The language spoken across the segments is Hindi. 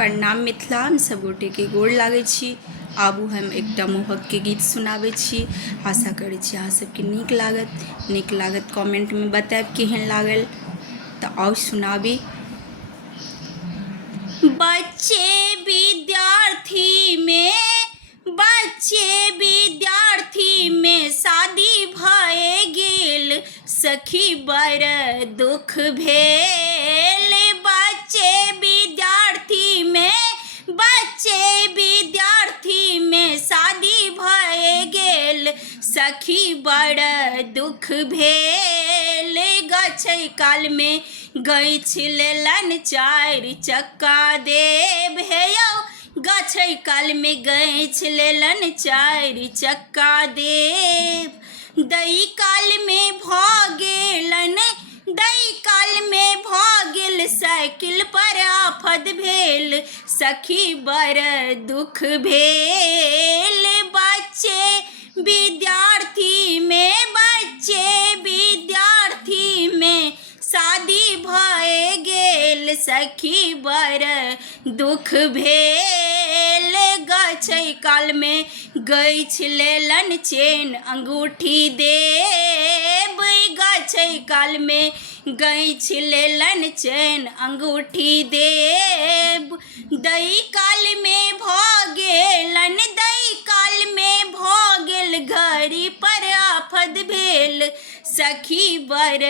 प्रणाम मिथिला, हम सब गोटे के गोड़ लागै छी। आबू हम एकटा मोहक के गीत सुनाबै छी। आशा करै छी अहाँ सबके नीक लागत कमेंट में बताएब केहन लागल। तो आओ सुनाबी। बच्चे विद्यार्थी में शादी भए गेल, सखी बड़ दुख भेल। बच्चे विद्यार्थी में शादी भए गेल, सखी बड़ दुख भेल। गछै काल में गैछ लेलन 4 चक्का देब हे यौ। गछै काल में गैछ लेलन 4 चक्का देब। दई काल में भ गेल साइकिल पर आफत भेल, सखी बड़ दुख भेल। बच्चे विद्यार्थी में शादी भए गेल, सखी बड़ दुख भेल। गछै काल में गैछ लेलन चेन अंगूठी देब। गछै काल में गैछ लेलन चेन अंगूठी देब। दई काल में भ गेल घड़ी पर आफत भेल, सखी बड़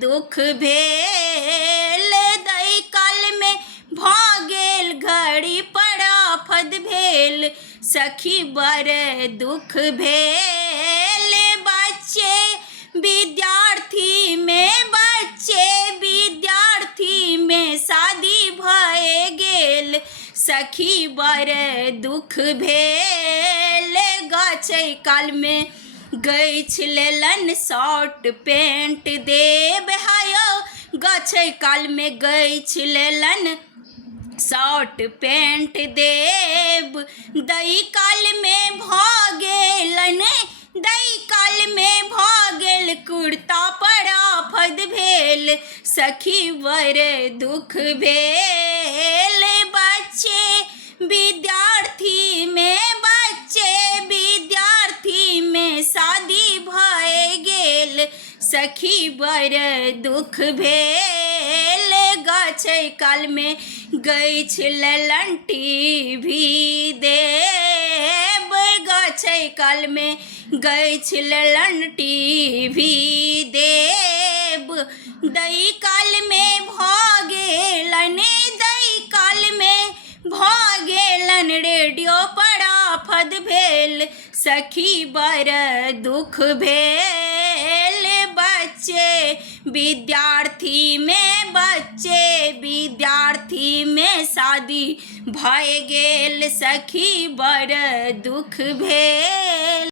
दुख भेल। दई काल में भ गेल घड़ी पर आफत भेल, सखी बड़ दुख भेल। बच्चे विद्यार्थी में शादी भए गेल, सखी बड़ दुख भेल। गछै काल में गैछ लेलन शर्ट पैंट देब हायो। गछै काल में गैछ लेलन शर्ट पैंट देब। दई काल में भ गेल कुर्ता पर आफत भेल, सखी बड़ दुख भेल। बच्चे विद्यार्थी में शादी भए गेल, सखी बड़ दुख भेल। गछै काल में गैछ लेलन टीवी देब। गछै काल में गैछ लेलन टीवी देब। दई काल में भ गेलन रेडियो पर आफत भेल, सखी बड़ दुख भेल। बच्चे विद्यार्थी में शादी भए गेल, सखी बड़ दुख भेल।